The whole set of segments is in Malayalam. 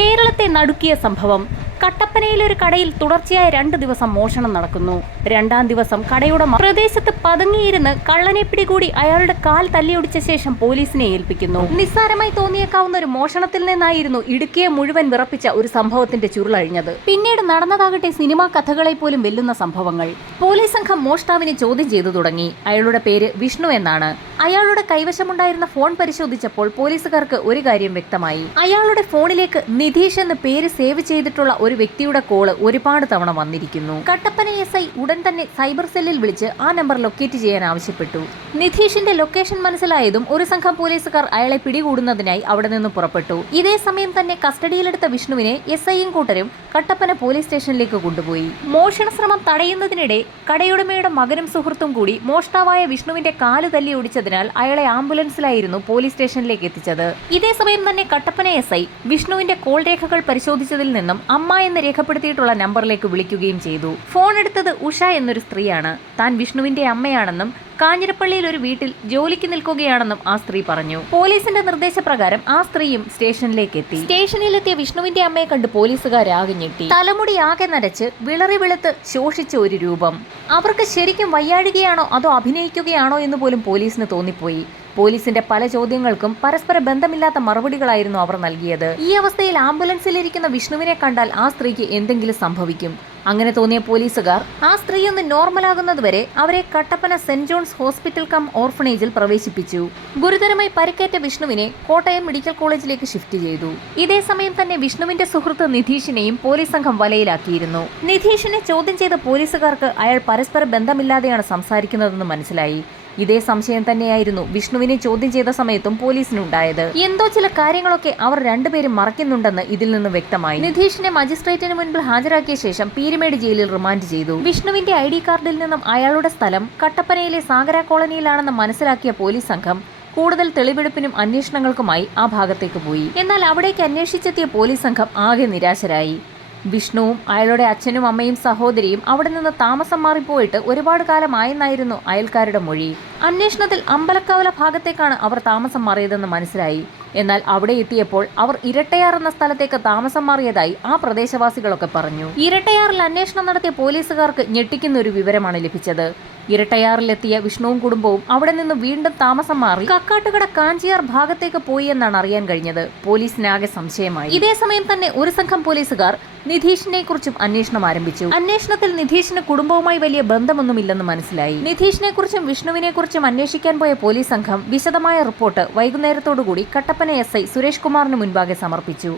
കേരളത്തെ നടുക്കിയ സംഭവം. കട്ടപ്പനയിലെ ഒരു കടയിൽ തുടർച്ചയായ 2 ദിവസം മോഷണം നടക്കുന്നു. 2ാം ദിവസം കടയുടമ പ്രദേശത്ത് പതുങ്ങിയിരുന്ന് കള്ളനെ പിടികൂടി അയാളുടെ കാൽ തല്ലിയൊടിച്ച ശേഷം പോലീസിനെ ഏൽപ്പിക്കുന്നു. നിസ്സാരമായി തോന്നിയേക്കാവുന്ന ഒരു മോഷണത്തിൽ നിന്നായിരുന്നു ഇടുക്കിയെ മുഴുവൻ വിറപ്പിച്ച ഒരു സംഭവത്തിന്റെ ചുരുളഴിഞ്ഞത്. പിന്നീട് നടന്നതാകട്ടെ സിനിമാ കഥകളെ പോലും വെല്ലുന്ന സംഭവങ്ങൾ. പോലീസ് സംഘം മോഷ്ടാവിനെ ചോദ്യം ചെയ്തു തുടങ്ങി. അയാളുടെ പേര് വിഷ്ണു എന്നാണ്. അയാളുടെ കൈവശമുണ്ടായിരുന്ന ഫോൺ പരിശോധിച്ചപ്പോൾ പോലീസുകാർക്ക് ഒരു കാര്യം വ്യക്തമായി. അയാളുടെ ഫോണിലേക്ക് നിധീഷ് എന്ന് പേര് സേവ് ചെയ്തിട്ടുള്ള ഒരു വ്യക്തിയുടെ കോള് ഒരുപാട് തവണ വന്നിരിക്കുന്നു. കട്ടപ്പന SI ഉടൻ തന്നെ സൈബർ സെല്ലിൽ വിളിച്ച് ആ നമ്പർ ലൊക്കേറ്റ് ചെയ്യാൻ ആവശ്യപ്പെട്ടു. നിധീഷിന്റെ ലൊക്കേഷൻ മനസ്സിലായതും ഒരു സംഘം പോലീസുകാർ അയാളെ പിടികൂടുന്നതിനായി അവിടെ നിന്ന് പുറപ്പെട്ടു. ഇതേ സമയം തന്നെ കസ്റ്റഡിയിലെടുത്ത വിഷ്ണുവിനെ SIയും കൂട്ടരും കട്ടപ്പന പോലീസ് സ്റ്റേഷനിലേക്ക് കൊണ്ടുപോയി. മോഷണ ശ്രമം തടയുന്നതിനിടെ കടയുടമയുടെ മകനും സുഹൃത്തും കൂടി മോഷ്ടാവായ വിഷ്ണുവിന്റെ കാല് തല്ലി ഒടിച്ചതിനാൽ അയാളെ ആംബുലൻസിലായിരുന്നു പോലീസ് സ്റ്റേഷനിലേക്ക് എത്തിച്ചത്. ഇതേ സമയം തന്നെ കട്ടപ്പന SI വിഷ്ണുവിന്റെ കോൾ രേഖകൾ പരിശോധിച്ചതിൽ നിന്നും അമ്മ എന്ന് രേഖപ്പെടുത്തിയിട്ടുള്ള നമ്പറിലേക്ക് വിളിക്കുകയും ചെയ്തു. ഫോൺ എടുത്തത് ഉഷ എന്നൊരു സ്ത്രീയാണ്. താൻ വിഷ്ണുവിന്റെ അമ്മയാണെന്നും കാഞ്ഞിരപ്പള്ളിയിൽ ഒരു വീട്ടിൽ ജോലിക്ക് നിൽക്കുകയാണെന്നും ആ സ്ത്രീ പറഞ്ഞു. പോലീസിന്റെ നിർദ്ദേശപ്രകാരം ആ സ്ത്രീയും സ്റ്റേഷനിലേക്ക് എത്തി. സ്റ്റേഷനിലെത്തിയ വിഷ്ണുവിന്റെ അമ്മയെ കണ്ട് പോലീസുകാരാകെ ഞെട്ടി. തലമുടി ആകെ നരച്ച് വിളറി വെളുത്ത് ശോഷിച്ച ഒരു രൂപം. അവർക്ക് ശരിക്കും വയ്യാഴുകയാണോ അതോ അഭിനയിക്കുകയാണോ എന്ന് പോലും പോലീസിന് തോന്നിപ്പോയി. പോലീസിന്റെ പല ചോദ്യങ്ങൾക്കും പരസ്പര ബന്ധമില്ലാത്ത മറുപടികളായിരുന്നു അവർ നൽകിയത്. ഈ അവസ്ഥയിൽ ആംബുലൻസിലിരിക്കുന്ന വിഷ്ണുവിനെ കണ്ടാൽ ആ സ്ത്രീക്ക് എന്തെങ്കിലും സംഭവിക്കും. അങ്ങനെ തോന്നിയ പോലീസുകാർ ആ സ്ത്രീ ഒന്ന് നോർമലാകുന്നതുവരെ അവരെ Kattappana Saint John's hospital cum ഓർഫണേജിൽ പ്രവേശിപ്പിച്ചു. ഗുരുതരമായി പരിക്കേറ്റ വിഷ്ണുവിനെ കോട്ടയം മെഡിക്കൽ കോളേജിലേക്ക് ഷിഫ്റ്റ് ചെയ്തു. ഇതേ സമയം തന്നെ വിഷ്ണുവിന്റെ സുഹൃത്ത് നിധീഷിനെയും പോലീസ് സംഘം വലയിലാക്കിയിരുന്നു. നിധീഷിനെ ചോദ്യം ചെയ്ത പോലീസുകാർക്ക് അയാൾ പരസ്പര ബന്ധമില്ലാതെയാണ് സംസാരിക്കുന്നതെന്ന് മനസ്സിലായി. ഇതേ സംശയം തന്നെയായിരുന്നു വിഷ്ണുവിനെ ചോദ്യം ചെയ്ത സമയത്തും പോലീസിനുണ്ടായത്. എന്തോ ചില കാര്യങ്ങളൊക്കെ അവർ രണ്ടുപേരും മറയ്ക്കുന്നുണ്ടെന്ന് ഇതിൽ നിന്ന് വ്യക്തമായി. നിധീഷിനെ മജിസ്ട്രേറ്റിന് മുൻപിൽ ഹാജരാക്കിയ ശേഷം പീരുമേട് ജയിലിൽ റിമാൻഡ് ചെയ്തു. വിഷ്ണുവിന്റെ ID കാർഡിൽ നിന്നും അയാളുടെ സ്ഥലം കട്ടപ്പനയിലെ സാഗര കോളനിയിലാണെന്ന് മനസ്സിലാക്കിയ പോലീസ് സംഘം കൂടുതൽ തെളിവെടുപ്പിനും അന്വേഷണങ്ങൾക്കുമായി ആ ഭാഗത്തേക്ക് പോയി. എന്നാൽ അവിടേക്ക് അന്വേഷിച്ചെത്തിയ പോലീസ് സംഘം ആകെ നിരാശരായി. വിഷ്ണുവും അയാളുടെ അച്ഛനും അമ്മയും സഹോദരിയും അവിടെ നിന്ന് താമസം മാറിപ്പോയിട്ട് ഒരുപാട് കാലമായെന്നായിരുന്നു അയൽക്കാരുടെ മൊഴി. അന്വേഷണത്തിൽ അമ്പലക്കാവല ഭാഗത്തേക്കാണ് അവർ താമസം മാറിയതെന്ന് മനസ്സിലായി. എന്നാൽ അവിടെ എത്തിയപ്പോൾ അവർ ഇരട്ടയാർ എന്ന സ്ഥലത്തേക്ക് താമസം മാറിയതായി ആ പ്രദേശവാസികളൊക്കെ പറഞ്ഞു. ഇരട്ടയാറിൽ അന്വേഷണം നടത്തിയ പോലീസുകാർക്ക് ഞെട്ടിക്കുന്ന ഒരു വിവരമാണ് ലഭിച്ചത്. ഇരട്ടയാറിലെത്തിയ വിഷ്ണുവും കുടുംബവും അവിടെ നിന്ന് വീണ്ടും താമസം മാറി കക്കാട്ടുകട കാഞ്ചിയാർ ഭാഗത്തേക്ക് പോയി എന്നാണ് അറിയാൻ കഴിഞ്ഞത്. പോലീസിനാകെ സംശയമായി. ഇതേ സമയം തന്നെ ഒരു സംഘം പോലീസുകാർ നിധീഷിനെ കുറിച്ചും അന്വേഷണം ആരംഭിച്ചു. അന്വേഷണത്തിൽ നിധീഷിന് കുടുംബവുമായി വലിയ ബന്ധമൊന്നുമില്ലെന്ന് മനസ്സിലായി. നിധീഷിനെ കുറിച്ചും വിഷ്ണുവിനെ കുറിച്ചും അന്വേഷിക്കാൻ പോയ പോലീസ് സംഘം വിശദമായ റിപ്പോർട്ട് വൈകുന്നേരത്തോടുകൂടി കട്ടപ്പന SI സുരേഷ് കുമാറിന് മുൻപാകെ സമർപ്പിച്ചു.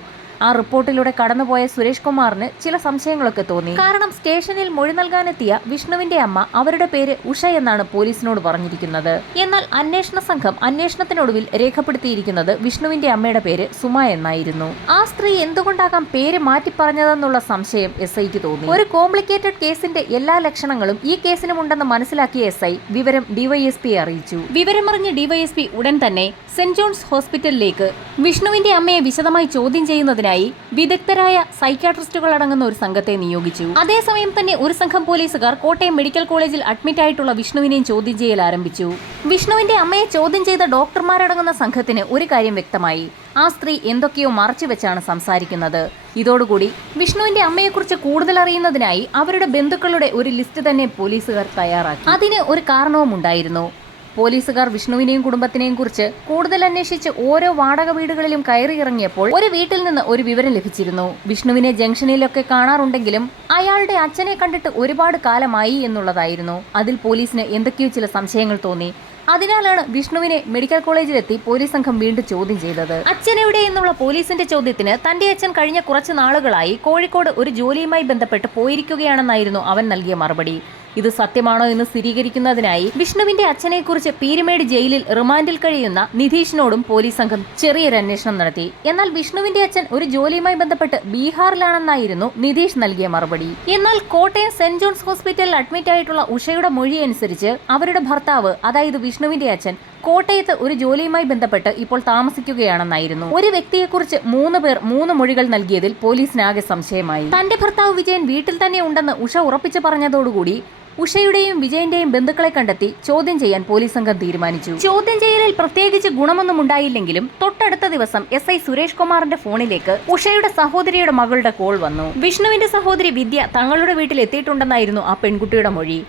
ആ റിപ്പോർട്ടിലൂടെ കടന്നുപോയ സുരേഷ് കുമാറിന് ചില സംശയങ്ങളൊക്കെ തോന്നി. കാരണം സ്റ്റേഷനിൽ മൊഴി നൽകാനെത്തിയ വിഷ്ണുവിന്റെ അമ്മ അവരുടെ പേര് ഉഷ എന്നാണ് പോലീസിനോട് പറഞ്ഞിരിക്കുന്നത്. എന്നാൽ അന്വേഷണ സംഘം അന്വേഷണത്തിനൊടുവിൽ രേഖപ്പെടുത്തിയിരിക്കുന്നത് വിഷ്ണുവിന്റെ അമ്മയുടെ പേര് സുമ എന്നായിരുന്നു. ആ സ്ത്രീ എന്തുകൊണ്ടാകാം പേര് മാറ്റി പറഞ്ഞതെന്നുള്ള സംശയം SIക്ക് തോന്നി. ഒരു കോംപ്ലിക്കേറ്റഡ് കേസിന്റെ എല്ലാ ലക്ഷണങ്ങളും ഈ കേസിനുമുണ്ടെന്ന് മനസ്സിലാക്കിയ SI വിവരം DYSPയെ അറിയിച്ചു. വിവരമറിഞ്ഞ DYSP ഉടൻ തന്നെ സെന്റ് ജോൺസ് ഹോസ്പിറ്റലിലേക്ക് വിഷ്ണുവിന്റെ അമ്മയെ വിശദമായി ചോദ്യം ചെയ്യുന്നതിനായി വിദഗ്ധരായ സൈക്യാട്രിസ്റ്റുകൾ അടങ്ങുന്ന ഒരു സംഘത്തെ നിയോഗിച്ചു. അതേസമയം തന്നെ ഒരു സംഘം പോലീസുകാർ കോട്ടയം മെഡിക്കൽ കോളേജിൽ അഡ്മിറ്റ് ആയിട്ടുള്ള വിഷ്ണുവിനെയും ചോദ്യം ചെയ്യൽ ആരംഭിച്ചു. വിഷ്ണുവിന്റെ അമ്മയെ ചോദ്യം ചെയ്ത ഡോക്ടർമാരടങ്ങുന്ന സംഘത്തിന് ഒരു കാര്യം വ്യക്തമായി. ആ സ്ത്രീ എന്തൊക്കെയോ മറച്ചു വെച്ചാണ് സംസാരിക്കുന്നത്. ഇതോടുകൂടി വിഷ്ണുവിന്റെ അമ്മയെക്കുറിച്ച് കൂടുതൽ അറിയുന്നതിനായി അവരുടെ ബന്ധുക്കളുടെ ഒരു ലിസ്റ്റ് തന്നെ പോലീസുകാർ തയ്യാറാക്കി. അതിന് ഒരു കാരണവും ഉണ്ടായിരുന്നു. പോലീസുകാർ വിഷ്ണുവിനെയും കുടുംബത്തിനെയും കുറിച്ച് കൂടുതൽ അന്വേഷിച്ച് ഓരോ വാടക വീടുകളിലും കയറിയിറങ്ങിയപ്പോൾ ഒരു വീട്ടിൽ നിന്ന് ഒരു വിവരം ലഭിച്ചിരുന്നു. വിഷ്ണുവിനെ ജംഗ്ഷനിലൊക്കെ കാണാറുണ്ടെങ്കിലും അയാളുടെ അച്ഛനെ കണ്ടിട്ട് ഒരുപാട് കാലമായി എന്നുള്ളതായിരുന്നു. അതിൽ പോലീസിന് എന്തൊക്കെയോ ചില സംശയങ്ങൾ തോന്നി. അതിനാലാണ് വിഷ്ണുവിനെ മെഡിക്കൽ കോളേജിലെത്തി പോലീസ് സംഘം വീണ്ടും ചോദ്യം ചെയ്തത്. അച്ഛൻ എവിടെ എന്നുള്ള പോലീസിന്റെ ചോദ്യത്തിന് തന്റെ അച്ഛൻ കഴിഞ്ഞ കുറച്ച് നാളുകളായി കോഴിക്കോട് ഒരു ജോലിയുമായി ബന്ധപ്പെട്ട് പോയിരിക്കുകയാണെന്നായിരുന്നു അവൻ നൽകിയ മറുപടി. ഇത് സത്യമാണോ എന്ന് സ്ഥിരീകരിക്കുന്നതിനായി വിഷ്ണുവിന്റെ അച്ഛനെക്കുറിച്ച് പീരുമേട് ജയിലിൽ റിമാൻഡിൽ കഴിയുന്ന നിധീഷിനോടും പോലീസ് സംഘം ചെറിയൊരു അന്വേഷണം നടത്തി. എന്നാൽ വിഷ്ണുവിന്റെ അച്ഛൻ ഒരു ജോലിയുമായി ബന്ധപ്പെട്ട് ബീഹാറിലാണെന്നായിരുന്നു നിധീഷ് നൽകിയ മറുപടി. എന്നാൽ കോട്ടയം സെന്റ് ജോൺസ് ഹോസ്പിറ്റലിൽ അഡ്മിറ്റ് ആയിട്ടുള്ള ഉഷയുടെ മൊഴി അനുസരിച്ച് അവരുടെ ഭർത്താവ്, അതായത് വിഷ്ണുവിന്റെ അച്ഛൻ, കോട്ടയത്ത് ഒരു ജോലിയുമായി ബന്ധപ്പെട്ട് ഇപ്പോൾ താമസിക്കുകയാണെന്നായിരുന്നു. ഒരു വ്യക്തിയെക്കുറിച്ച് 3 പേർ 3 മൊഴികൾ നൽകിയതിൽ പോലീസിനാകെ സംശയമായി. തന്റെ ഭർത്താവ് വിജയൻ വീട്ടിൽ തന്നെ ഉണ്ടെന്ന് ഉഷ ഉറപ്പിച്ചു പറഞ്ഞതോടുകൂടി ഉഷയുടെയും വിജയന്റെയും ബന്ധുക്കളെ കണ്ടെത്തി ചോദ്യം ചെയ്യാൻ പോലീസ് സംഘം തീരുമാനിച്ചു. ചോദ്യം ചെയ്യലിൽ പ്രത്യേകിച്ച് ഗുണമൊന്നും ഉണ്ടായില്ലെങ്കിലും തൊട്ടടുത്ത ദിവസം SI സുരേഷ് കുമാറിന്റെ ഫോണിലേക്ക് ഉഷയുടെ സഹോദരിയുടെ മകളുടെ കോൾ വന്നു. വിഷ്ണുവിന്റെ സഹോദരി വിദ്യ തങ്ങളുടെ വീട്ടിൽ എത്തിയിട്ടുണ്ടെന്നായിരുന്നു ആ പെൺകുട്ടിയുടെ മൊഴി.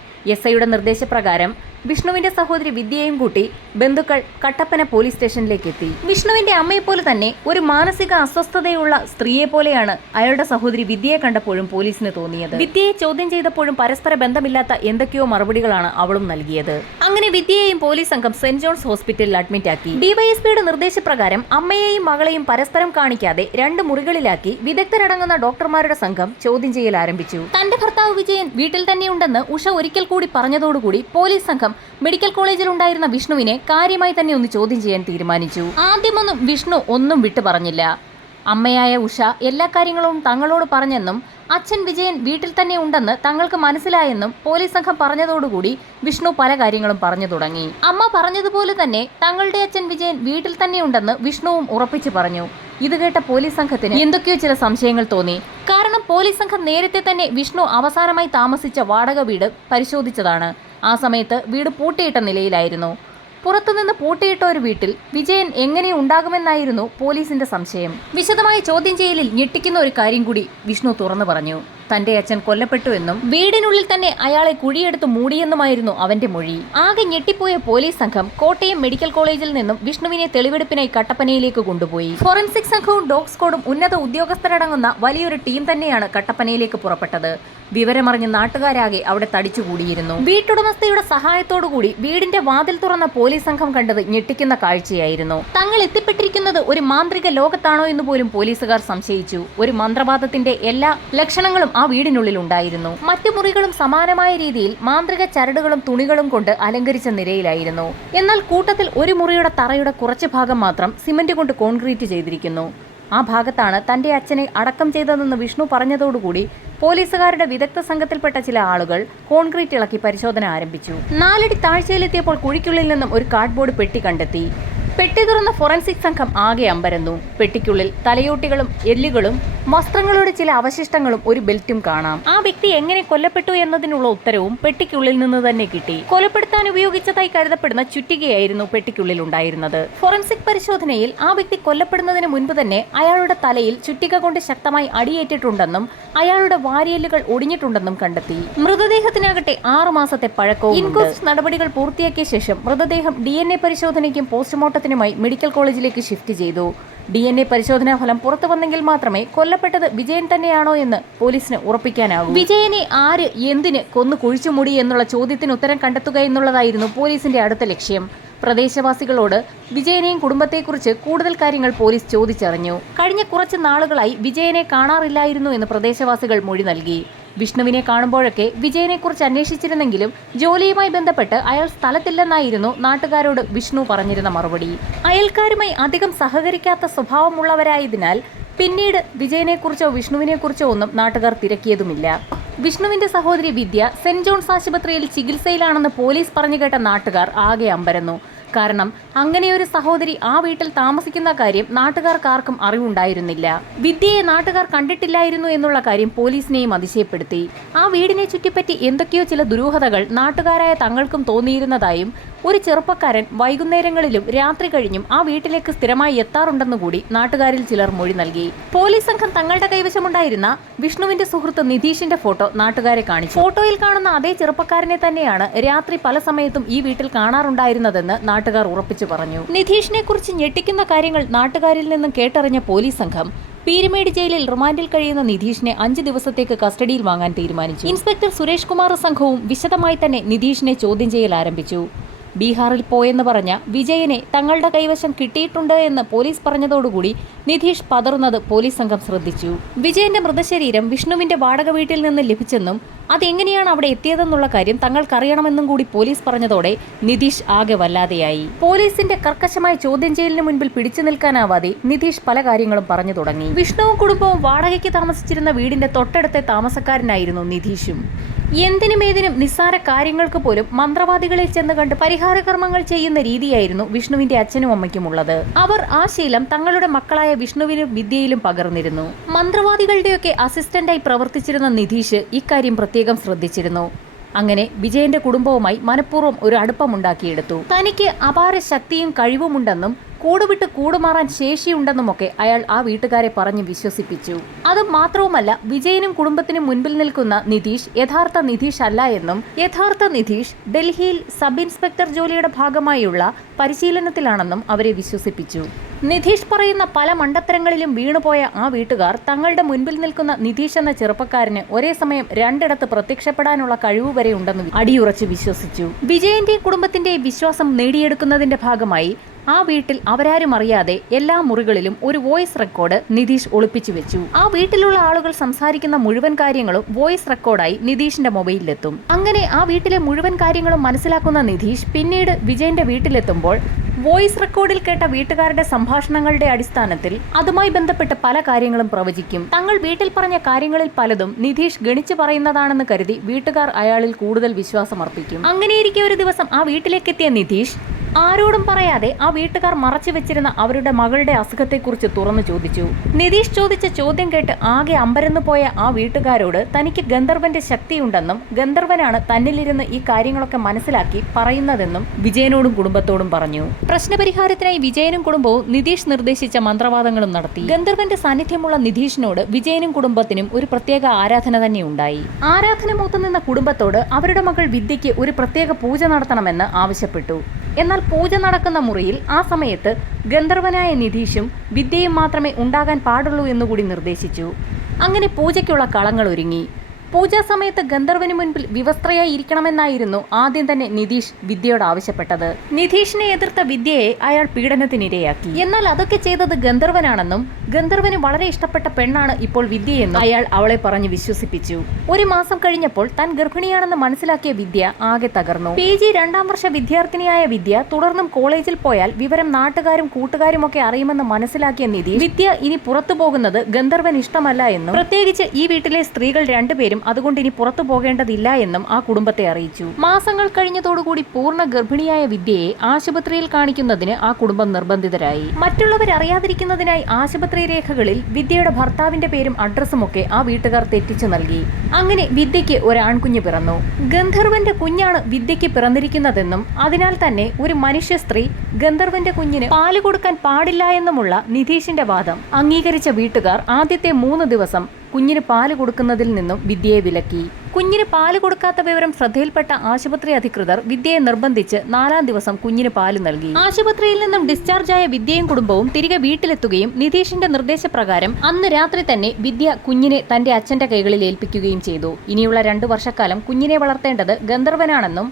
SIയുടെ നിർദ്ദേശപ്രകാരം വിഷ്ണുവിന്റെ സഹോദരി വിദ്യയും കൂട്ടി ബന്ധുക്കൾ കട്ടപ്പന പോലീസ് സ്റ്റേഷനിലേക്ക് എത്തി. വിഷ്ണുവിന്റെ അമ്മയെപ്പോലെ തന്നെ ഒരു മാനസിക അസ്വസ്ഥതയുള്ള സ്ത്രീയെ പോലെയാണ് അയാളുടെ സഹോദരി വിദ്യയെ കണ്ടപ്പോഴും പോലീസിന് തോന്നിയത്. വിദ്യയെ ചോദ്യം ചെയ്തപ്പോഴും പരസ്പര ബന്ധമില്ലാത്ത എന്തൊക്കെയോ മറുപടികളാണ് അവളും നൽകിയത്. അങ്ങനെ വിദ്യയെയും പോലീസ് സംഘം സെന്റ് ജോൺസ് ഹോസ്പിറ്റലിൽ അഡ്മിറ്റ് ആക്കി. DYSPയുടെ നിർദ്ദേശപ്രകാരം അമ്മയെയും മകളെയും പരസ്പരം കാണിക്കാതെ 2 മുറികളിലാക്കി വിദഗ്ധരടങ്ങുന്ന ഡോക്ടർമാരുടെ സംഘം ചോദ്യം ചെയ്യൽ ആരംഭിച്ചു. തന്റെ ഭർത്താവ് വിജയൻ വീട്ടിൽ തന്നെയുണ്ടെന്ന് ഉഷ ഒരിക്കൽ കൂടി പറഞ്ഞതോടുകൂടി പോലീസ് സംഘം മെഡിക്കൽ കോളേജിൽ ഉണ്ടായിരുന്ന വിഷ്ണുവിനെ കാര്യമായി തന്നെ ഒന്ന് ചോദ്യം ചെയ്യാൻ തീരുമാനിച്ചു. ആദ്യമൊന്നും വിഷ്ണു ഒന്നും വിട്ടു പറഞ്ഞില്ല. അമ്മയായ ഉഷ എല്ലാ കാര്യങ്ങളും തങ്ങളോട് പറഞ്ഞെന്നും അച്ഛൻ വിജയൻ വീട്ടിൽ തന്നെ ഉണ്ടെന്ന് തങ്ങൾക്ക് മനസ്സിലായെന്നും പോലീസ് സംഘം പറഞ്ഞതോടുകൂടി വിഷ്ണു പല കാര്യങ്ങളും പറഞ്ഞു തുടങ്ങി. അമ്മ പറഞ്ഞതുപോലെ തന്നെ തങ്ങളുടെ അച്ഛൻ വിജയൻ വീട്ടിൽ തന്നെയുണ്ടെന്ന് വിഷ്ണുവും ഉറപ്പിച്ചു പറഞ്ഞു. ഇത് കേട്ട പോലീസ് സംഘത്തിന് എന്തൊക്കെയോ ചില സംശയങ്ങൾ തോന്നി. കാരണം പോലീസ് സംഘം നേരത്തെ തന്നെ വിഷ്ണു അവസാനമായി താമസിച്ച വാടക വീട് പരിശോധിച്ചതാണ്. ആ സമയത്ത് വീട് പൂട്ടിയിട്ട നിലയിലായിരുന്നു. പുറത്തുനിന്ന് പൂട്ടിയിട്ട ഒരു വീട്ടിൽ വിജയൻ എങ്ങനെ ഉണ്ടാകുമെന്നായിരുന്നു പോലീസിന്റെ സംശയം. വിശദമായ ചോദ്യം ചെയ്യലിൽ ഞെട്ടിക്കുന്ന ഒരു കാര്യം കൂടി വിഷ്ണു തുറന്നു പറഞ്ഞു. തന്റെ അച്ഛൻ കൊല്ലപ്പെട്ടുവെന്നും വീടിനുള്ളിൽ തന്നെ അയാളെ കുഴിയെടുത്ത് മൂടിയെന്നുമായിരുന്നു അവന്റെ മൊഴി. ആകെ ഞെട്ടിപ്പോയ പോലീസ് സംഘം കോട്ടയം മെഡിക്കൽ കോളേജിൽ നിന്നും വിഷ്ണുവിനെ തെളിവെടുപ്പിനായി കട്ടപ്പനയിലേക്ക് കൊണ്ടുപോയി. ഫോറൻസിക് സംഘവും ഡോഗ് സ്ക്വാഡും ഉന്നത ഉദ്യോഗസ്ഥരടങ്ങുന്ന വലിയൊരു ടീം തന്നെയാണ് കട്ടപ്പനയിലേക്ക് പുറപ്പെട്ടത്. വിവരമറിഞ്ഞ് നാട്ടുകാരാകെ അവിടെ തടിച്ചുകൂടിയിരുന്നു. വീട്ടുടമസ്ഥയുടെ സഹായത്തോടുകൂടി വീടിന്റെ വാതിൽ തുറന്ന പോലീസ് സംഘം കണ്ടത് ഞെട്ടിക്കുന്ന കാഴ്ചയായിരുന്നു. തങ്ങൾ എത്തിപ്പെട്ടിരിക്കുന്നത് ഒരു മാന്ത്രിക ലോകത്താണോ എന്ന് പോലും പോലീസുകാർ സംശയിച്ചു. ഒരു മന്ത്രവാദത്തിന്റെ എല്ലാ ലക്ഷണങ്ങളും ആ വീടിനുള്ളിൽ ഉണ്ടായിരുന്നു. മറ്റു മുറികളും സമാനമായ രീതിയിൽ മാന്ത്രിക ചരടുകളും തുണികളും കൊണ്ട് അലങ്കരിച്ച നിരയിലായിരുന്നു. എന്നാൽ കൂട്ടത്തിൽ ഒരു മുറിയുടെ തറയുടെ കുറച്ച് ഭാഗം മാത്രം സിമന്റ് കൊണ്ട് കോൺക്രീറ്റ് ചെയ്തിരിക്കുന്നു. ആ ഭാഗത്താണ് തന്റെ അച്ഛനെ അടക്കം ചെയ്തതെന്ന് വിഷ്ണു പറഞ്ഞതോടുകൂടി പോലീസുകാരുടെ വിദഗ്ധ സംഘത്തിൽപ്പെട്ട ചില ആളുകൾ കോൺക്രീറ്റ് ഇളക്കി പരിശോധന ആരംഭിച്ചു. 4 അടി താഴ്ചയിലെത്തിയപ്പോൾ കുഴിക്കുള്ളിൽ നിന്നും ഒരു കാർഡ്ബോർഡ് പെട്ടി കണ്ടെത്തി. പെട്ടി തുറന്ന ഫോറൻസിക് സംഘം ആകെ അമ്പരന്നു. പെട്ടിക്കുള്ളിൽ തലയോട്ടികളും എല്ലുകളും വസ്ത്രങ്ങളുടെ ചില അവശിഷ്ടങ്ങളും ഒരു ബെൽറ്റും കാണാം. ആ വ്യക്തി എങ്ങനെ കൊല്ലപ്പെട്ടു എന്നതിനുള്ള ഉത്തരവും പെട്ടിക്കുള്ളിൽ നിന്ന് തന്നെ കിട്ടി. കൊലപ്പെടുത്താൻ ഉപയോഗിച്ചതായി കരുതപ്പെടുന്ന ചുറ്റികയായിരുന്നു പെട്ടിക്കുള്ളിൽ ഉണ്ടായിരുന്നത്. ഫോറൻസിക് പരിശോധനയിൽ ആ വ്യക്തി കൊല്ലപ്പെടുന്നതിന് മുൻപ് തന്നെ അയാളുടെ തലയിൽ ചുറ്റിക കൊണ്ട് ശക്തമായി അടിയേറ്റിട്ടുണ്ടെന്നും അയാളുടെ വാരിയെല്ലുകൾ ഒടിഞ്ഞിട്ടുണ്ടെന്നും കണ്ടെത്തി. മൃതദേഹത്തിനാകട്ടെ 6 മാസത്തെ പഴക്കവും. ഇൻക്വസ്റ്റ് നടപടികൾ പൂർത്തിയാക്കിയ ശേഷം മൃതദേഹം DNA പരിശോധനയ്ക്കും പോസ്റ്റ്മോർട്ടത്തിനുമായി മെഡിക്കൽ കോളേജിലേക്ക് ഷിഫ്റ്റ് ചെയ്തു. DNA പരിശോധനാ ഫലം പുറത്തു വന്നെങ്കിൽ മാത്രമേ കൊല്ലപ്പെട്ടത് വിജയൻ തന്നെയാണോ എന്ന് പോലീസിന് ഉറപ്പിക്കാനാകൂ. വിജയനെ ആര് എന്തിന് കൊന്നു കുഴിച്ചുമൂടി എന്നുള്ള ചോദ്യത്തിന് ഉത്തരം കണ്ടെത്തുക എന്നുള്ളതായിരുന്നു പോലീസിന്റെ അടുത്ത ലക്ഷ്യം. പ്രദേശവാസികളോട് വിജയനെയും കുടുംബത്തെക്കുറിച്ച് കൂടുതൽ കാര്യങ്ങൾ പോലീസ് ചോദിച്ചറിഞ്ഞു. കഴിഞ്ഞ കുറച്ച് നാളുകളായി വിജയനെ കാണാറില്ലായിരുന്നു എന്ന് പ്രദേശവാസികൾ മൊഴി നൽകി. വിഷ്ണുവിനെ കാണുമ്പോഴൊക്കെ വിജയനെക്കുറിച്ച് അന്വേഷിച്ചിരുന്നെങ്കിലും ജോലിയുമായി ബന്ധപ്പെട്ട് അയാൾ സ്ഥലത്തില്ലെന്നായിരുന്നു നാട്ടുകാരോട് വിഷ്ണു പറഞ്ഞിരുന്ന മറുപടി. അയൽക്കാരുമായി അധികം സഹകരിക്കാത്ത സ്വഭാവമുള്ളവരായതിനാൽ പിന്നീട് വിജയനെക്കുറിച്ചോ വിഷ്ണുവിനെക്കുറിച്ചോ ഒന്നും നാട്ടുകാർ തിരക്കിയതുമില്ല. വിഷ്ണുവിന്റെ സഹോദരി വിദ്യ സെന്റ് ജോൺസ് ആശുപത്രിയിൽ ചികിത്സയിലാണെന്ന് പോലീസ് പറഞ്ഞു കേട്ട നാട്ടുകാർ ആകെ അമ്പരന്നു. കാരണം അങ്ങനെയൊരു സഹോദരി ആ വീട്ടിൽ താമസിക്കുന്ന കാര്യം നാട്ടുകാർക്കാർക്കും അറിവുണ്ടായിരുന്നില്ല. വിദ്യയെ നാട്ടുകാർ കണ്ടിട്ടില്ലായിരുന്നു എന്നുള്ള കാര്യം പോലീസിനെയും അതിശയപ്പെടുത്തി. ആ വീടിനെ ചുറ്റിപ്പറ്റി എന്തൊക്കെയോ ചില ദുരൂഹതകൾ നാട്ടുകാരായ തങ്ങൾക്കും തോന്നിയിരുന്നതായും ഒരു ചെറുപ്പക്കാരൻ വൈകുന്നേരങ്ങളിലും രാത്രി കഴിഞ്ഞും ആ വീട്ടിലേക്ക് സ്ഥിരമായി എത്താറുണ്ടെന്നുകൂടി നാട്ടുകാരിൽ ചിലർ മൊഴി നൽകി. പോലീസ് സംഘം തങ്ങളുടെ കൈവശമുണ്ടായിരുന്ന വിഷ്ണുവിന്റെ സുഹൃത്ത് നിധീഷിന്റെ ഫോട്ടോ നാട്ടുകാരെ കാണിച്ചു. ഫോട്ടോയിൽ കാണുന്ന അതേ ചെറുപ്പക്കാരനെ തന്നെയാണ് രാത്രി പല സമയത്തും ഈ വീട്ടിൽ കാണാറുണ്ടായിരുന്നതെന്ന് നാട്ടുകാർ ഉറപ്പിച്ചു പറഞ്ഞു. നിധീഷിനെ കുറിച്ച് ഞെട്ടിക്കുന്ന കാര്യങ്ങൾ നാട്ടുകാരിൽ നിന്നും കേട്ടറിഞ്ഞ പോലീസ് സംഘം പീരുമേട് ജയിലിൽ റിമാൻഡിൽ കഴിയുന്ന നിധീഷിനെ 5 ദിവസത്തേക്ക് കസ്റ്റഡിയിൽ വാങ്ങാൻ തീരുമാനിച്ചു. ഇൻസ്പെക്ടർ സുരേഷ് കുമാർ സംഘവും വിശദമായി തന്നെ നിധീഷിനെ ചോദ്യം ചെയ്യൽ ആരംഭിച്ചു. ബീഹാറിൽ പോയെന്ന് പറഞ്ഞ വിജയനെ തങ്ങളുടെ കൈവശം കിട്ടിയിട്ടുണ്ട് എന്ന് പോലീസ് പറഞ്ഞതോടുകൂടി നിധീഷ് പതറുന്നത് പോലീസ് സംഘം ശ്രദ്ധിച്ചു. വിജയന്റെ മൃതശരീരം വിഷ്ണുവിന്റെ വാടക വീട്ടിൽ നിന്ന് ലഭിച്ചെന്നും അതെങ്ങനെയാണ് അവിടെ എത്തിയതെന്നുള്ള കാര്യം തങ്ങൾക്കറിയണമെന്നും കൂടി പോലീസ് പറഞ്ഞതോടെ നിധീഷ് ആകെ വല്ലാതെയായി. പോലീസിന്റെ കർക്കശമായ ചോദ്യം ചെയ്യലിന് മുൻപിൽ പിടിച്ചു നിൽക്കാനാവാതെ നിധീഷ് പല കാര്യങ്ങളും പറഞ്ഞു തുടങ്ങി. വിഷ്ണുവും കുടുംബവും വാടകയ്ക്ക് താമസിച്ചിരുന്ന വീടിന്റെ തൊട്ടടുത്തെ താമസക്കാരനായിരുന്നു നിധീഷും. എന്തിനുമേതിനും നിസ്സാര കാര്യങ്ങൾക്ക് പോലും മന്ത്രവാദികളെ ചെന്ന് കണ്ട് പരിഹാരകർമ്മങ്ങൾ ചെയ്യുന്ന രീതിയായിരുന്നു വിഷ്ണുവിന്റെ അച്ഛനും അമ്മയ്ക്കുമുള്ളത്. അവർ ആ ശീലം തങ്ങളുടെ മക്കളായ വിഷ്ണുവിനും വിദ്യയിലും പകർന്നിരുന്നു. മന്ത്രവാദികളുടെയൊക്കെ അസിസ്റ്റന്റായി പ്രവർത്തിച്ചിരുന്ന നിധീഷ് ഇക്കാര്യം പ്രത്യേകം ശ്രദ്ധിച്ചിരുന്നു. അങ്ങനെ വിജയന്റെ കുടുംബവുമായി മനഃപൂർവ്വം ഒരു അടുപ്പമുണ്ടാക്കിയെടുത്തു. തനിക്ക് അപാര ശക്തിയും കഴിവുമുണ്ടെന്നും കൂടുവിട്ട് കൂടുമാറാൻ ശേഷിയുണ്ടെന്നുമൊക്കെ അയാൾ ആ വീട്ടുകാരെ പറഞ്ഞ് വിശ്വസിപ്പിച്ചു. അത് മാത്രവുമല്ല, വിജയനും കുടുംബത്തിനും മുൻപിൽ നിൽക്കുന്ന നിതീഷ് യഥാർത്ഥ നിതീഷ് അല്ല എന്നും യഥാർത്ഥ നിതീഷ് ഡൽഹിയിൽ സബ് ഇൻസ്പെക്ടർ ജോലിയുടെ ഭാഗമായുള്ള പരിശീലനത്തിലാണെന്നും അവരെ വിശ്വസിപ്പിച്ചു. നിതീഷ് പറയുന്ന പല മണ്ടത്തരങ്ങളിലും വീണുപോയ ആ വീട്ടുകാർ തങ്ങളുടെ മുൻപിൽ നിൽക്കുന്ന നിതീഷ് എന്ന ചെറുപ്പക്കാരന് ഒരേ സമയം രണ്ടിടത്ത് പ്രത്യക്ഷപ്പെടാനുള്ള കഴിവ് വരെ ഉണ്ടെന്ന് അടിയുറച്ച് വിശ്വസിച്ചു. വിജയന്റെയും കുടുംബത്തിന്റെയും വിശ്വാസം നേടിയെടുക്കുന്നതിന്റെ ഭാഗമായി ആ വീട്ടിൽ അവരാരും അറിയാതെ എല്ലാ മുറികളിലും ഒരു വോയിസ് റെക്കോർഡ് നിതീഷ് ഒളിപ്പിച്ചു വെച്ചു. ആ വീട്ടിലുള്ള ആളുകൾ സംസാരിക്കുന്ന മുഴുവൻ കാര്യങ്ങളും വോയിസ് റെക്കോർഡായി നിതീഷിന്റെ മൊബൈലിലെത്തും. അങ്ങനെ ആ വീട്ടിലെ മുഴുവൻ കാര്യങ്ങളും മനസ്സിലാക്കുന്ന നിതീഷ് പിന്നീട് വിജയന്റെ വീട്ടിലെത്തുമ്പോൾ വോയിസ് റെക്കോർഡിൽ കേട്ട വീട്ടുകാരുടെ സംഭാഷണങ്ങളുടെ അടിസ്ഥാനത്തിൽ അതുമായി ബന്ധപ്പെട്ട് പല കാര്യങ്ങളും പ്രവചിക്കും. തങ്ങൾ വീട്ടിൽ പറഞ്ഞ കാര്യങ്ങളിൽ പലതും നിതീഷ് ഗണിച്ചു പറയുന്നതാണെന്ന് കരുതി വീട്ടുകാർ അയാളിൽ കൂടുതൽ വിശ്വാസമർപ്പിക്കും. അങ്ങനെയിരിക്കെ ഒരു ദിവസം ആ വീട്ടിലേക്കെത്തിയ നിതീഷ് ആരോടും പറയാതെ ആ വീട്ടുകാർ മറച്ചു വെച്ചിരുന്ന അവരുടെ മകളുടെ അസുഖത്തെക്കുറിച്ച് തുറന്നു ചോദിച്ചു. നിതീഷ് ചോദിച്ച ചോദ്യം കേട്ട് ആകെ അമ്പരന്നു പോയ ആ വീട്ടുകാരോട് തനിക്ക് ഗന്ധർവന്റെ ശക്തിയുണ്ടെന്നും ഗന്ധർവനാണ് തന്നിലിരുന്ന് ഈ കാര്യങ്ങളൊക്കെ മനസ്സിലാക്കി പറയുന്നതെന്നും വിജയനോടും കുടുംബത്തോടും പറഞ്ഞു. പ്രശ്നപരിഹാരത്തിനായി വിജയനും കുടുംബവും നിതീഷ് നിർദ്ദേശിച്ച മന്ത്രവാദങ്ങളും നടത്തി. ഗന്ധർവന്റെ സാന്നിധ്യമുള്ള നിതീഷിനോട് വിജയനും കുടുംബത്തിനും ഒരു പ്രത്യേക ആരാധന തന്നെ ഉണ്ടായി. ആരാധന മൂത്തുനിന്ന കുടുംബത്തോട് അവരുടെ മകൾ വിദ്യയ്ക്ക് ഒരു പ്രത്യേക പൂജ നടത്തണമെന്ന് ആവശ്യപ്പെട്ടു. എന്നാൽ പൂജ നടക്കുന്ന മുറിയിൽ ആ സമയത്ത് ഗന്ധർവനായ നിതീഷും വിദ്യയും മാത്രമേ ഉണ്ടാകാൻ പാടുള്ളൂ എന്നുകൂടി നിർദ്ദേശിച്ചു. അങ്ങനെ പൂജയ്ക്കുള്ള കളങ്ങൾ ഒരുങ്ങി. പൂജാ സമയത്ത് ഗന്ധർവന് മുൻപിൽ വിവസ്ത്രയായി ഇരിക്കണമെന്നായിരുന്നു ആദ്യം തന്നെ നിതീഷ് വിദ്യയോട് ആവശ്യപ്പെട്ടത്. നിതീഷിനെ എതിർത്ത വിദ്യയെ അയാൾ പീഡനത്തിനിരയാക്കി. എന്നാൽ അതൊക്കെ ചെയ്തത് ഗന്ധർവനാണെന്നും ഗന്ധർവന് വളരെ ഇഷ്ടപ്പെട്ട പെണ്ണാണ് ഇപ്പോൾ വിദ്യയെന്നും അയാൾ അവളെ പറഞ്ഞു വിശ്വസിപ്പിച്ചു. ഒരു മാസം കഴിഞ്ഞപ്പോൾ താൻ ഗർഭിണിയാണെന്ന് മനസ്സിലാക്കിയ വിദ്യ ആകെ തകർന്നു. PG 2ാം വർഷ വിദ്യാർത്ഥിനിയായ വിദ്യ തുടർന്നും കോളേജിൽ പോയാൽ വിവരം നാട്ടുകാരും കൂട്ടുകാരും ഒക്കെ അറിയുമെന്ന് മനസ്സിലാക്കിയ നിതീഷ് വിദ്യ ഇനി പുറത്തു പോകുന്നത് ഗന്ധർവൻ ഇഷ്ടമല്ല എന്നും പ്രത്യേകിച്ച് ഈ വീട്ടിലെ സ്ത്രീകൾ രണ്ടുപേരും അതുകൊണ്ട് ഇനി പുറത്തു പോകേണ്ടതില്ല എന്നും ആ കുടുംബത്തെ അറിയിച്ചു. മാസങ്ങൾ കഴിഞ്ഞതോടുകൂടി പൂർണ്ണ ഗർഭിണിയായ വിദ്യയെ ആശുപത്രിയിൽ കാണിക്കുന്നതിന് ആ കുടുംബം നിർബന്ധിതരായി. മറ്റുള്ളവർ അറിയാതിരിക്കുന്നതിനായി ആശുപത്രി രേഖകളിൽ വിദ്യയുടെ ഭർത്താവിന്റെ പേരും അഡ്രസ്സും ഒക്കെ ആ വീട്ടുകാർ തെറ്റിച്ചു നൽകി. അങ്ങനെ വിദ്യയ്ക്ക് ഒരു ആൺകുഞ്ഞ് പിറന്നു. ഗന്ധർവന്റെ കുഞ്ഞാണ് വിദ്യയ്ക്ക് പിറന്നിരിക്കുന്നതെന്നും അതിനാൽ തന്നെ ഒരു മനുഷ്യ സ്ത്രീ ഗന്ധർവന്റെ കുഞ്ഞിന് പാല് കൊടുക്കാൻ പാടില്ല എന്നുമുള്ള നിതീഷിന്റെ വാദം അംഗീകരിച്ച വീട്ടുകാർ ആദ്യത്തെ 3 ദിവസം കുഞ്ഞിന് പാല് കൊടുക്കുന്നതിൽ നിന്നും വിദ്യയെ വിലക്കി. കുഞ്ഞിന് പാല് കൊടുക്കാത്ത വിവരം ശ്രദ്ധയിൽപ്പെട്ട ആശുപത്രി അധികൃതർ വിദ്യയെ നിർബന്ധിച്ച് 4ാം ദിവസം കുഞ്ഞിന് പാല് നൽകി. ആശുപത്രിയിൽ നിന്നും ഡിസ്ചാർജായ വിദ്യയും കുടുംബവും തിരികെ വീട്ടിലെത്തുകയും നിതീഷിന്റെ നിർദ്ദേശപ്രകാരം അന്ന് രാത്രി തന്നെ വിദ്യ കുഞ്ഞിനെ തന്റെ അച്ഛന്റെ കൈകളിൽ ഏൽപ്പിക്കുകയും ചെയ്തു. ഇനിയുള്ള 2 വർഷക്കാലം കുഞ്ഞിനെ വളർത്തേണ്ടത് ഗന്ധർവനാണെന്നും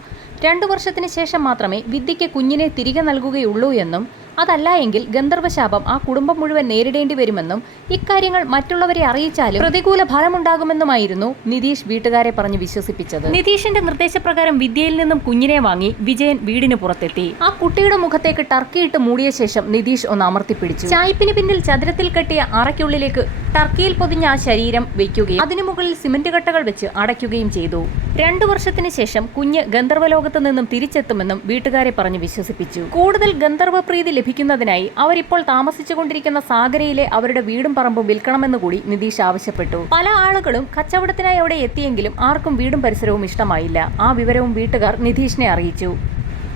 2 വർഷത്തിന് ശേഷം മാത്രമേ വിദ്യയ്ക്ക് കുഞ്ഞിനെ തിരികെ നൽകുകയുള്ളൂ എന്നും അതല്ല എങ്കിൽ ഗന്ധർവശാപം ആ കുടുംബം മുഴുവൻ നേരിടേണ്ടി വരുമെന്നും ഇക്കാര്യങ്ങൾ മറ്റുള്ളവരെ അറിയിച്ചാലും പ്രതികൂല ഫലമുണ്ടാകുമെന്നുമായിരുന്നു നിതീഷ് വീട്ടുകാരെ പറഞ്ഞ് വിശ്വസിപ്പിച്ചത്. നിതീഷിന്റെ നിർദ്ദേശപ്രകാരം വിദ്യയിൽ നിന്നും കുഞ്ഞിനെ വാങ്ങി വിജയൻ വീടിന് പുറത്തെത്തി. ആ കുട്ടിയുടെ മുഖത്തേക്ക് ടർക്കിയിട്ട് മൂടിയ ശേഷം നിതീഷ് ഒന്ന് അമർത്തിപ്പിടിച്ചു. ചായ്പിന് പിന്നിൽ ചതുരത്തിൽ കെട്ടിയ അറയ്ക്കുള്ളിലേക്ക് ടർക്കിയിൽ പൊതിഞ്ഞ ആ ശരീരം വയ്ക്കുകയും അതിനു മുകളിൽ സിമന്റ് കട്ടകൾ വെച്ച് അടയ്ക്കുകയും ചെയ്തു. 2 വർഷത്തിന് ശേഷം കുഞ്ഞ് ഗന്ധർവലോകത്ത് നിന്നും തിരിച്ചെത്തുമെന്നും വീട്ടുകാരെ പറഞ്ഞ് വിശ്വസിപ്പിച്ചു. കൂടുതൽ ഗന്ധർവ പ്രീതി ലഭിക്കുന്നതിനായി അവരിപ്പോൾ താമസിച്ചുകൊണ്ടിരിക്കുന്ന സാഗരയിലെ അവരുടെ വീടും പറമ്പും വിൽക്കണമെന്നുകൂടി നിതീഷ് ആവശ്യപ്പെട്ടു. പല ആളുകളും കച്ചവടത്തിനായി അവിടെ എത്തിയെങ്കിലും ആർക്കും വീടും പരിസരവും ഇഷ്ടമായില്ല. ആ വിവരവും വീട്ടുകാർ നിതീഷിനെ അറിയിച്ചു.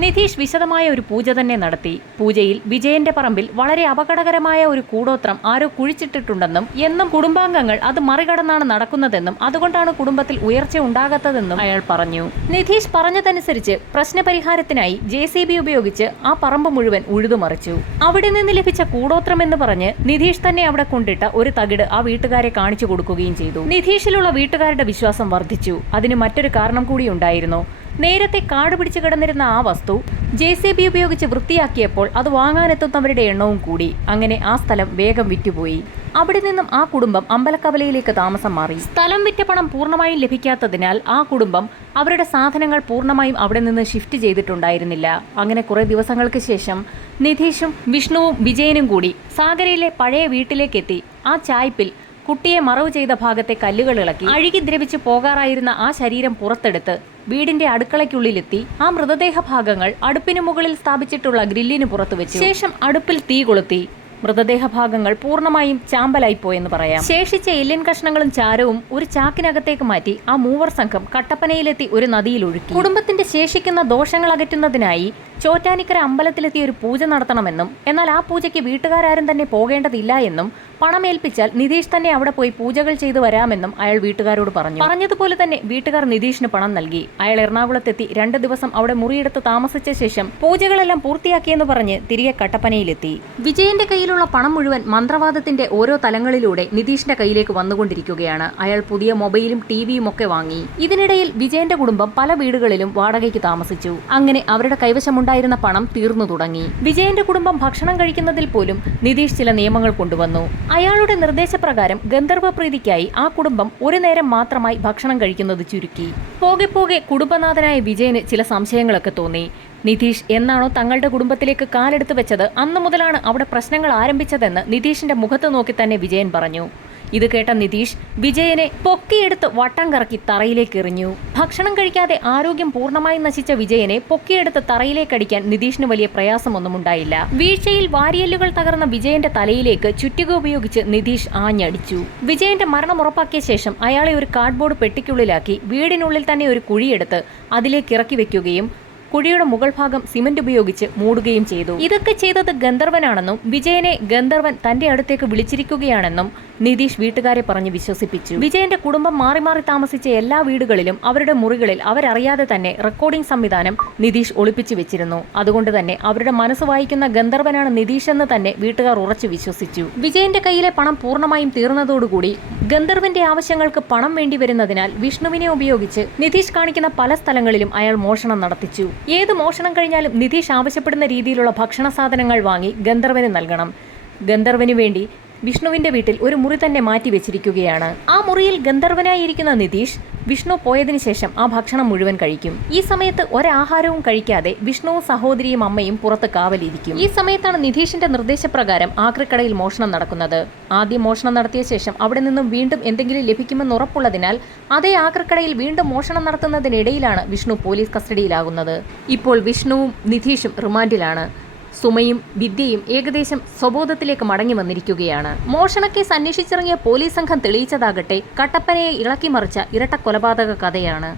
നിതീഷ് വിശദമായ ഒരു പൂജ തന്നെ നടത്തി. പൂജയിൽ വിജയന്റെ പറമ്പിൽ വളരെ അപകടകരമായ ഒരു കൂടോത്രം ആരോ കുഴിച്ചിട്ടിട്ടുണ്ടെന്നും എന്നും കുടുംബാംഗങ്ങൾ അത് മറികടന്നാണ് നടക്കുന്നതെന്നും അതുകൊണ്ടാണ് കുടുംബത്തിൽ ഉയർച്ച ഉണ്ടാകാത്തതെന്നും അയാൾ പറഞ്ഞു. നിതീഷ് പറഞ്ഞതനുസരിച്ച് പ്രശ്നപരിഹാരത്തിനായി JCB ഉപയോഗിച്ച് ആ പറമ്പ് മുഴുവൻ ഉഴുതുമറിച്ചു. അവിടെ നിന്ന് ലഭിച്ച കൂടോത്രം എന്ന് പറഞ്ഞ് നിതീഷ് തന്നെ അവിടെ കൊണ്ടിട്ട ഒരു തകിട് ആ വീട്ടുകാരെ കാണിച്ചു കൊടുക്കുകയും ചെയ്തു. നിതീഷിലുള്ള വീട്ടുകാരുടെ വിശ്വാസം വർദ്ധിച്ചു. അതിന് മറ്റൊരു കാരണം കൂടി ഉണ്ടായിരുന്നു. നേരത്തെ കാട് പിടിച്ചു കിടന്നിരുന്ന ആ വസ്തു JCB ഉപയോഗിച്ച് വൃത്തിയാക്കിയപ്പോൾ അത് വാങ്ങാനെത്തുന്നവരുടെ എണ്ണവും കൂടി. അങ്ങനെ ആ സ്ഥലം വേഗം വിറ്റുപോയി. അവിടെ നിന്നും ആ കുടുംബം അമ്പലക്കവലയിലേക്ക് താമസം മാറി. സ്ഥലം വിറ്റ പണം പൂർണ്ണമായും ലഭിക്കാത്തതിനാൽ ആ കുടുംബം അവരുടെ സാധനങ്ങൾ പൂർണ്ണമായും അവിടെ നിന്ന് ഷിഫ്റ്റ് ചെയ്തിട്ടുണ്ടായിരുന്നില്ല. അങ്ങനെ കുറെ ദിവസങ്ങൾക്ക് ശേഷം നിതീഷും വിഷ്ണുവും വിജയനും കൂടി സാഗരയിലെ പഴയ വീട്ടിലേക്കെത്തി. ആ ചായ്പിൽ കുട്ടിയെ മറവ് ചെയ്ത ഭാഗത്തെ കല്ലുകൾ ഇളക്കി അഴുകി ദ്രവിച്ചു പോകാറായിരുന്ന ആ ശരീരം പുറത്തെടുത്ത് വീടിന്റെ അടുക്കളയ്ക്കുള്ളിലെത്തി ആ മൃതദേഹ ഭാഗങ്ങൾ അടുപ്പിന് മുകളിൽ സ്ഥാപിച്ചിട്ടുള്ള ഗ്രില്ലിന് പുറത്തു വെച്ചു. ശേഷം അടുപ്പിൽ തീ കൊളുത്തി മൃതദേഹ ഭാഗങ്ങൾ പൂർണ്ണമായും ചാമ്പലായിപ്പോയെന്ന് പറയാം. ശേഷിച്ച എല്ലിൻ കഷ്ണങ്ങളും ചാരവും ഒരു ചാക്കിനകത്തേക്ക് മാറ്റി ആ മൂവർ സംഘം കട്ടപ്പനയിലെത്തി ഒരു നദിയിൽ ഒഴുക്കി. കുടുംബത്തിന്റെ ശേഷിക്കുന്ന ദോഷങ്ങൾ അകറ്റുന്നതിനായി ചോറ്റാനിക്കര അമ്പലത്തിലെത്തി ഒരു പൂജ നടത്തണമെന്നും എന്നാൽ ആ പൂജയ്ക്ക് വീട്ടുകാരും തന്നെ പോകേണ്ടതില്ല എന്നും പണമേൽപ്പിച്ചാൽ നിതീഷ് തന്നെ അവിടെ പോയി പൂജകൾ ചെയ്തു വരാമെന്നും അയാൾ വീട്ടുകാരോട് പറഞ്ഞു. പറഞ്ഞതുപോലെ തന്നെ വീട്ടുകാർ നിതീഷിന് പണം നൽകി. അയാൾ എറണാകുളത്തെത്തി 2 ദിവസം അവിടെ മുറിയെടുത്ത് താമസിച്ച ശേഷം പൂജകളെല്ലാം പൂർത്തിയാക്കിയെന്ന് പറഞ്ഞ് തിരികെ കട്ടപ്പനയിലെത്തി. വിജയന്റെ കയ്യിലുള്ള പണം മുഴുവൻ മന്ത്രവാദത്തിന്റെ ഓരോ തലങ്ങളിലൂടെ നിതീഷിന്റെ കയ്യിലേക്ക് വന്നുകൊണ്ടിരിക്കുകയാണ്. അയാൾ പുതിയ മൊബൈലും ടിവിയും ഒക്കെ വാങ്ങി. ഇതിനിടയിൽ വിജയന്റെ കുടുംബം പല വീടുകളിലും വാടകയ്ക്ക് താമസിച്ചു. അങ്ങനെ അവരുടെ കൈവശമുണ്ടായിരുന്ന പണം തീർന്നു തുടങ്ങി. വിജയന്റെ കുടുംബം ഭക്ഷണം കഴിക്കുന്നതിൽ പോലും നിതീഷ് ചില നിയമങ്ങൾ കൊണ്ടുവന്നു. അയാളുടെ നിർദ്ദേശപ്രകാരം ഗന്ധർവ പ്രീതിക്കായി ആ കുടുംബം ഒരു നേരം മാത്രമായി ഭക്ഷണം കഴിക്കുന്നത് ചുരുക്കി. പോകെ പോകെ കുടുംബനാഥനായ വിജയന് ചില സംശയങ്ങളൊക്കെ തോന്നി. നിതീഷ് എന്നാണോ തങ്ങളുടെ കുടുംബത്തിലേക്ക് കാലെടുത്ത് വെച്ചത് അന്നു മുതലാണ് അവിടെ പ്രശ്നങ്ങൾ ആരംഭിച്ചതെന്ന് നിതീഷിന്റെ മുഖത്ത് നോക്കി തന്നെ വിജയൻ പറഞ്ഞു. ഇത് കേട്ട നിതീഷ് വിജയനെ പൊക്കിയെടുത്ത് വട്ടം കറക്കി തറയിലേക്ക് എറിഞ്ഞു. ഭക്ഷണം കഴിക്കാതെ ആരോഗ്യം പൂർണ്ണമായി നശിച്ച വിജയനെ പൊക്കിയെടുത്ത് തറയിലേക്കടിക്കാൻ നിതീഷിന് വലിയ പ്രയാസമൊന്നും ഉണ്ടായില്ല. വീഴ്ചയിൽ വാരിയല്ലുകൾ തകർന്ന വിജയന്റെ തലയിലേക്ക് ചുറ്റിക ഉപയോഗിച്ച് നിതീഷ് ആഞ്ഞടിച്ചു. വിജയന്റെ മരണം ഉറപ്പാക്കിയ ശേഷം അയാളെ ഒരു കാർഡ്ബോർഡ് പെട്ടിക്കുള്ളിലാക്കി വീടിനുള്ളിൽ തന്നെ ഒരു കുഴിയെടുത്ത് അതിലേക്ക് ഇറക്കി വെക്കുകയും കുഴിയുടെ മുകൾ ഭാഗം സിമന്റ് ഉപയോഗിച്ച് മൂടുകയും ചെയ്തു. ഇതൊക്കെ ചെയ്തത് ഗന്ധർവനാണെന്നും വിജയനെ ഗന്ധർവൻ തന്റെ അടുത്തേക്ക് വിളിച്ചിരിക്കുകയാണെന്നും നിതീഷ് വീട്ടുകാരെ പറഞ്ഞ് വിശ്വസിപ്പിച്ചു. വിജയന്റെ കുടുംബം മാറി മാറി താമസിച്ച എല്ലാ വീടുകളിലും അവരുടെ മുറികളിൽ അവരറിയാതെ തന്നെ റെക്കോർഡിംഗ് സംവിധാനം നിതീഷ് ഒളിപ്പിച്ചു വെച്ചിരുന്നു. അതുകൊണ്ട് തന്നെ അവരുടെ മനസ്സ് വായിക്കുന്ന ഗന്ധർവനാണ് നിതീഷ് എന്ന് തന്നെ വീട്ടുകാർ ഉറച്ചു വിശ്വസിച്ചു. വിജയന്റെ കയ്യിലെ പണം പൂർണ്ണമായും തീർന്നതോടുകൂടി ഗന്ധർവന്റെ ആവശ്യങ്ങൾക്ക് പണം വേണ്ടി വരുന്നതിനാൽ വിഷ്ണുവിനെ ഉപയോഗിച്ച് നിതീഷ് കാണിക്കുന്ന പല സ്ഥലങ്ങളിലും അയാൾ മോഷണം നടത്തിച്ചു. ഏത് മോഷണം കഴിഞ്ഞാലും നിതീഷ് ആവശ്യപ്പെടുന്ന രീതിയിലുള്ള ഭക്ഷണ സാധനങ്ങൾ വാങ്ങി ഗന്ധർവന് നൽകണം. ഗന്ധർവന് വേണ്ടി വിഷ്ണുവിന്റെ വീട്ടിൽ ഒരു മുറി തന്നെ മാറ്റി വെച്ചിരിക്കുകയാണ്. ആ മുറിയിൽ ഗന്ധർവനായിരിക്കുന്ന നിതീഷ് വിഷ്ണു പോയതിനു ശേഷം ആ ഭക്ഷണം മുഴുവൻ കഴിക്കും. ഈ സമയത്ത് ഒരാഹാരവും കഴിക്കാതെ വിഷ്ണുവും സഹോദരിയും അമ്മയും പുറത്ത് കാവലിരിക്കും. ഈ സമയത്താണ് നിതീഷിന്റെ നിർദ്ദേശപ്രകാരം ആക്രിക്കടയിൽ മോഷണം നടക്കുന്നത്. ആദ്യം മോഷണം നടത്തിയ ശേഷം അവിടെ നിന്നും വീണ്ടും എന്തെങ്കിലും ലഭിക്കുമെന്ന് ഉറപ്പുള്ളതിനാൽ അതേ ആക്രിക്കടയിൽ വീണ്ടും മോഷണം നടത്തുന്നതിനിടയിലാണ് വിഷ്ണു പോലീസ് കസ്റ്റഡിയിലാകുന്നത്. ഇപ്പോൾ വിഷ്ണുവും നിതീഷും റിമാൻഡിലാണ്. സുമയും വിദ്യയും ഏകദേശം സ്വബോധത്തിലേക്ക് മടങ്ങി വന്നിരിക്കുകയാണ്. മോഷണക്കേസ് അന്വേഷിച്ചിറങ്ങിയ പോലീസ് സംഘം തെളിയിച്ചതാകട്ടെ കട്ടപ്പനയെ ഇളക്കിമറിച്ച ഇരട്ട കൊലപാതക കഥയാണ്.